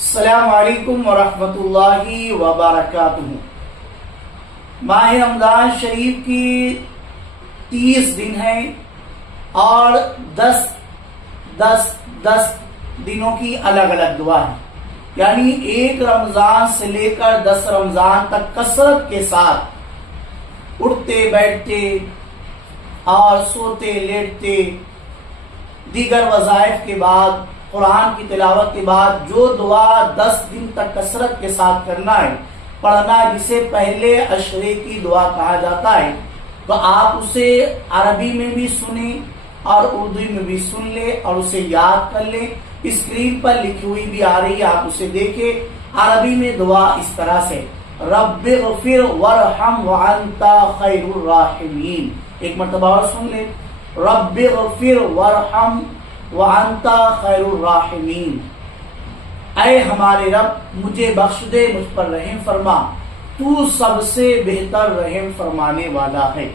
السلام علیکم ورحمۃ اللہ وبرکاتہ۔ ماہ رمضان شریف کی 30 دن ہیں اور 10 دنوں کی الگ الگ دعا ہے، یعنی ایک رمضان سے لے کر 10 رمضان تک کثرت کے ساتھ اٹھتے بیٹھتے اور سوتے لیٹتے دیگر وظائف کے بعد قرآن کی تلاوت کے بعد جو دعا 10 دن تک کثرت کے ساتھ کرنا ہے، پڑھنا ہے، جسے پہلے عشرے کی دعا کہا جاتا ہے، تو آپ اسے عربی میں بھی سنیں اور اردو میں بھی سن لیں اور اسے یاد کر لیں۔ اسکرین پر لکھی ہوئی بھی آ رہی ہے، آپ اسے دیکھیں۔ عربی میں دعا اس طرح سے، رب اغفر وارحم وانت خیر الراحمین۔ ایک مرتبہ اور سن لیں، رب اغفر وارحم وانت خیر الراحمین۔ اے ہمارے رب، مجھے بخش دے، مجھ پر رحم فرما، تو سب سے بہتر رحم فرمانے والا ہے۔